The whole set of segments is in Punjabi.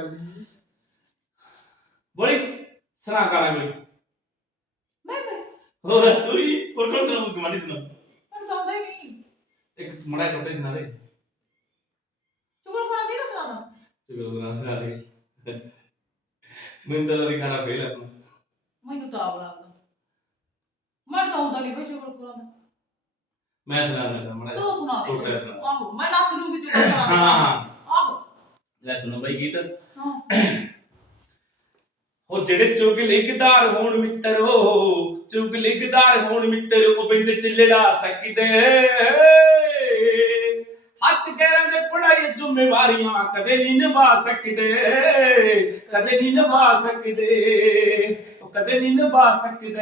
ਕਰਦੀ ਬੋਲੀ ਸਰਾ ਕਰਾਂ ਬੋਲੀ। ਮੈਂ ਕਰ ਹੋਰ ਤੂੰ ਹੀ ਹੋਰ ਕੋਣ ਸੁਣਾ ਗਮਾਨੀ ਸੁਣਾ ਮੈਨੂੰ ਸਮਝਦਾ ਹੀ ਨਹੀਂ। ਇੱਕ ਮੜਾ ਟੋਟੇ ਸੁਣਾ ਦੇ। ਚੁਗਲ ਕਰਾਂ ਦੀ ਨਾ ਸੁਣਾਦਾ ਚਲੋ ਗਨਾ ਸੁਣਾ ਦੇ। ਮੈਨੂੰ ਤਾਂ ਲੱਗਦਾ ਖਾਣਾ ਫੇਲ ਆਪਣਾ ਮੈਨੂੰ ਤਾਂ ਆਪ ਲੱਗਦਾ। ਮੈਂ ਤਾਂ ਆਉਂਦਾ ਨਹੀਂ ਭਾਈ ਚੁਗਲ ਕਰਾਂ ਦਾ। ਮੈਂ ਸੁਣਾ ਦਿੰਦਾ ਮੜਾ ਤੂੰ ਸੁਣਾ ਦੇ। ਟੋਟੇ ਸੁਣਾ। ਆਹੋ ਮੈਂ ਨੱਚ ਲੂੰਗੀ ਚੁਗਲ ਕਰਾਂ ਹਾਂ ਹਾਂ। ਲੈ ਸੁਣੋ ਬਾਈ ਗੀਤ। ਹਾਂ। ਉਹ ਜਿਹੜੇ ਚੁਗਲੀਦਾਰ ਹੋਣ ਮਿੱਤਰੋ ਚੁਗਲੀਦਾਰ ਹੋਣ ਮਿੱਤਰੋ ਉਹ ਬਿੰਦ ਚਿਲੜਾ ਸਕਦੇ ਹੱਥ ਗੈਰਾਂ ਦੇ ਪੜਾਈ ਜ਼ਿੰਮੇਵਾਰੀਆਂ ਕਦੇ ਨਹੀਂ ਨਿਭਾ ਸਕਦੇ। ਕਦੇ ਨਹੀਂ ਨਿਭਾ ਸਕਦੇ। ਉਹ ਕਦੇ ਨਹੀਂ ਨਿਭਾ ਸਕਦੇ।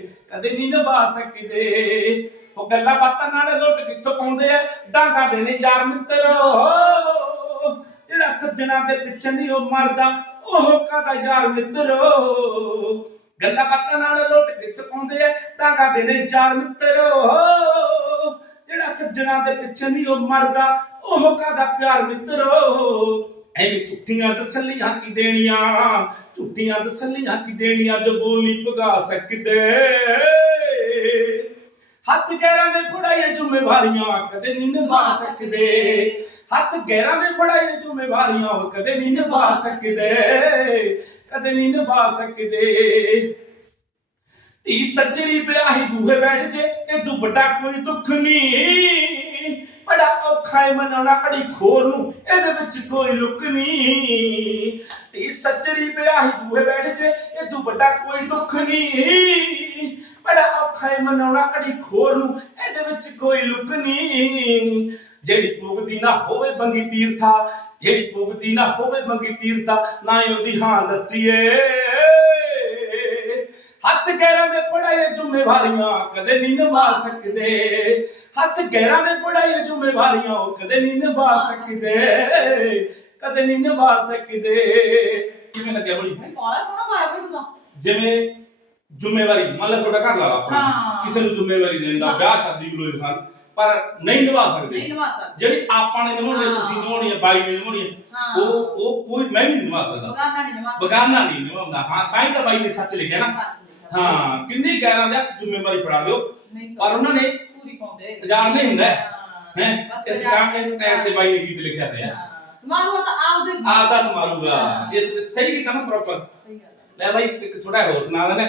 ਕਦੇ ਨਹੀਂ ਨਿਭਾ ਸਕਦੇ। ਉਹ ਗੱਲਾਂ ਬਾਤਾਂ ਨਾਲ ਲੁੱਟ ਕਿੱਥੋਂ ਪਾਉਂਦੇ ਆ? ਡਾਂਗਾ ਦੇ ਨੇ ਯਾਰ ਮਿੱਤਰੋ ਸੱਜਣਾ ਦੇ ਪਿੱਛੇ ਨਹੀਂ ਉਹ ਮਰਦਾ, ਉਹ ਕਾਦਾ ਯਾਰ ਮਿੱਤਰੋ? ਗੱਲਾਂ ਬਾਤਾਂ ਨਾਲ ਲੁੱਟ ਕਿੱਥੋਂ ਪਾਉਂਦੇ ਆ ਡਾਂਗਾ ਦੇ ਨੇ ਯਾਰ ਮਿੱਤਰੋ। ਜਿਹੜਾ ਸੱਜਣਾ ਦੇ ਪਿੱਛੇ ਨਹੀਂ ਉਹ ਮਰਦਾ, ਉਹ ਕਾਦਾ ਪਿਆਰ ਮਿੱਤਰੋ? ਐਵੇਂ ਝੁੱਠੀਆਂ ਤਸੱਲੀਆਂ ਕੀ ਦੇਣੀਆਂ? ਝੁੱਠੀਆਂ ਤਸੱਲੀਆਂ ਕੀ ਦੇਣੀਆਂ ਜੋ ਬੋਲੀ ਨਹੀਂ ਭਗਾ ਸਕਦੇ? ਹੱਥ ਗੈਰਾਂ ਦੇ ਫੜਾਏ ਜ਼ਿੰਮੇਵਾਰੀਆਂ ਕਦੇ ਨਹੀਂ ਨਿਭਾ ਸਕਦੇ। ਹੱਥ ਗੈਰਾਂ ਦੇ ਫੜਾਏ ਜ਼ਿੰਮੇਵਾਰੀਆਂ ਉਹ ਕਦੇ ਨਹੀਂ ਨਿਭਾ ਸਕਦੇ, ਕਦੇ ਨਹੀਂ ਨਿਭਾ ਸਕਦੇ। ਧੀ ਸੱਜਰੀ ਵਿਆਹੀ ਬੂਹੇ ਬੈਠ ਜੇ, ਇਹ ਤੋਂ ਵੱਡਾ ਕੋਈ ਦੁੱਖ ਨਹੀਂ। ਬੜਾ ਔਖਾ ਹੈ ਮਨਾਉਣਾ ਅੜੀ ਖੋਰ ਨੂੰ, ਇਹਦੇ ਵਿੱਚ ਕੋਈ ਲੁੱਕ ਨਹੀਂ। ਧੀ ਸੱਜਰੀ ਵਿਆਹੀ ਬੂਹੇ ਬੈਠ ਜੇ, ਇਹ ਤੋਂ ਵੱਡਾ ਕੋਈ ਦੁੱਖ ਨਹੀਂ। ਬੜਾ ਔਖਾ ਹੈ ਮਨਾਉਣਾ ਅੜੀ ਖੋਰ ਨੂੰ, ਇਹਦੇ ਵਿੱਚ ਕੋਈ ਲੁੱਕ ਨਹੀਂ। ਜਿਹੜੀ ਪੁਗਦੀ ਨਾ ਹੋਵੇ ਬੰਗੀ ਤੀਰਥਾ ਜਿਹੜੀ ਪੁਗਦੀ ਨਾ ਹੋਵੇ ਬੰਗੀ ਤੀਰਥਾ ਨਾ ਹੀ ਉਹਦੀ ਹਾਂ ਦੱਸੀਏ। ਹੱਥ ਗੈਰਾਂ ਦੇ ਪੜਾਏ ਜ਼ਿੰਮੇਵਾਰੀਆਂ ਕਦੇ ਨਹੀਂ ਨਿਭਾ ਸਕਦੇ। ਹੱਥ ਗੈਰਾਂ ਦੇ ਪੜਾਏ ਜ਼ਿੰਮੇਵਾਰੀਆਂ ਉਹ ਕਦੇ ਨਹੀਂ ਨਿਭਾ ਸਕਦੇ। ਕਦੇ ਨਹੀਂ ਨਿਭਾ ਸਕਦੇ। ਕਿਵੇਂ ਲੱਗਿਆ ਬੜੀ ਬਾਲਾ ਸੋਹਣਾ ਗਾਇਆ ਤੂੰ ਤਾਂ। ਜਿਵੇਂ ਜ਼ਿੰਮੇਵਾਰੀ ਮੰਨ ਲਾ ਤੁਹਾਡਾ ਘਰ ਲਾ ਲਾ ਆਪਣਾ। ਹਾਂ। ਕਿਸੇ ਨੂੰ ਜ਼ਿੰਮੇਵਾਰੀ ਦੇਣ ਦਾ ਵਿਆਹ ਸ਼ਾਦੀ ਕੋਲ ਇਨਸਾਨ ਪਰ ਨਹੀਂ ਨਿਭਾ ਸਕਦੇ ਨਹੀਂ ਨਿਭਾ ਸਕਦਾ ਜਿਹੜੀ ਆਪਾਂ ਨੇ ਨਿਭਾਉਣੀ ਹੈ, ਹਾਂ। ਤੁਸੀਂ ਨਿਭਾਉਣੀ ਹੈ ਬਾਈ ਨੇ ਨਿਭਾਉਣੀ ਹੈ, ਹਾਂ ਉਹ ਉਹ ਕੋਈ ਮੈਂ ਵੀ ਨਹੀਂ ਨਿਭਾ ਸਕਦਾ ਬਗਾਨਾ ਨਹੀਂ ਨਿਭਾ ਸਕਦਾ ਬਗਾਨਾ ਨਹੀਂ ਨਿਭਾਉਂਦਾ ਹਾਂ ਤਾਂ ਹੀ ਤਾਂ ਬਾਈ ਨੇ ਸੱਚ ਲਿਖਿਆ ਨਾ। ਹਾਂ ਕਿੰਨੇ ਗੈਰਾਂ ਦੇ ਹੱਥ ਜ਼ਿੰਮੇਵਾਰੀ ਫੜਾ ਦਿਓ ਪਰ ਉਹਨਾਂ ਨੇ ਪੂਰੀ ਪਾਉਂਦੇ ਬਾਜ਼ਾਰ ਨਹੀਂ ਹੁੰਦਾ ਹਾਂ। ਹੈ ਇਸ ਕੰਮ ਇਸ ਟਾਈਮ ਤੇ ਬਾਈ ਨੇ ਗੀਤ ਲਿਖਿਆ ਹੋਇਆ ਹਾਂ। ਸਮਾਰੋਹ ਤਾਂ ਆਪਦੇ ਆਪ ਦਾ ਸੰਭਾਲੂਗਾ ਹਾਂ। ਇਸ ਸਹੀ ਕੀਤਾ ਨਾ ਪ੍ਰੋਪਰ ਸਹੀ ਗੱਲ ਹੈ। ਲੈ ਬਾਈ ਇੱਕ ਥੋੜਾ ਹੋਰ ਸੁਣਾ ਦੇਣਾ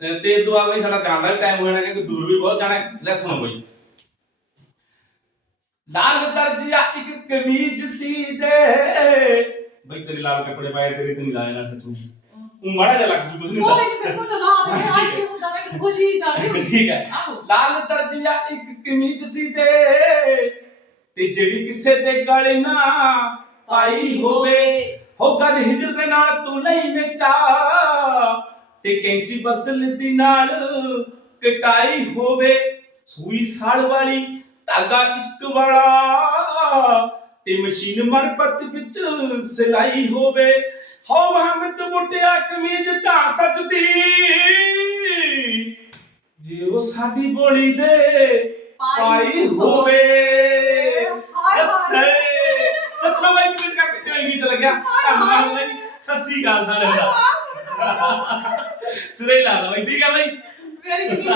ਅਹ ਤੇ ਦੁਆ ਬਾਈ ਸਾਡਾ ਚੱਲਦਾ ਟਾਈਮ ਹੋ ਜਾਣਾ ਕਿਉਂਕਿ ਦੂਰ ਵੀ ਬਹੁਤ ਜਾਣਾ। ਲੈ ਸੁਣੋ ਬਾਈ। ਲਾਲ ਦਰਜਿਆ ਇੱਕ ਕਮੀਜ਼ ਸੀ ਦੇ। ਬਾਈ ਤੇਰੇ ਲਾਲ ਕੱਪੜੇ ਪਾਏ ਤੇਰੇ ਤੇ ਨਹੀਂ ਲਾਇਆ ਨਾ ਸੱਚੂ ਉਹ ਮਾੜਾ ਜਿਹਾ ਲੱਗ ਜੂ ਕੁਝ ਨਹੀਂ ਤਾਂ। ਦੇ ਠੀਕ ਹੈ। ਲਾਲ ਦਰਜਿਆ ਇੱਕ ਕਮੀਜ਼ ਸੀ ਤੇ ਤੇ ਜਿਹੜੀ ਕਿਸੇ ਦੇ ਗਲ ਨਾ ਪਾਈ ਹੋਵੇ ਹੋ ਕਰ ਹਿਜਰ ਦੇ ਨਾਲ ਤੂੰ ਨਹੀਂ ਨਚਾ। ਤੇ ਕੈਂਚੀ ਬਸਲ ਦੀ ਨਾਲ ਕਟਾਈ ਹੋਵੇ ਸੂਈ ਸਾੜ ਵਾਲੀ ਧਾਗਾ ਇਸ਼ਕ ਵਾਲਾ ਤੇ ਮਸ਼ੀਨ ਮਰਪਤ ਵਿੱਚ ਸਿਲਾਈ ਹੋਵੇ। ਹੋ ਮੁਹੰਮਦ ਮੁੱਟਿਆ ਕਮੀਜ਼ ਤਾਂ ਸੱਜਦੀ ਜੇ ਉਹ ਸਾਡੀ ਬੋਲੀ ਦੇ ਪਾਈ ਹੋਵੇ। ਦੱਸੇ ਦੱਸੋ ਬਾਈ ਕਿਵੇਂ ਕਰਕੇ ਕਿਵੇਂ ਗੀਤ ਲੱਗਿਆ? ਧੰਨਵਾਦ ਬਾਈ ਸਤਿ ਸ੍ਰੀ ਦਾ। ਸਿਰੇ ਲਾ ਦੋ ਬਾਈ ਠੀਕ ਆ ਬਾਈ। ਮੇਰੀ ਕਿੰਨੀ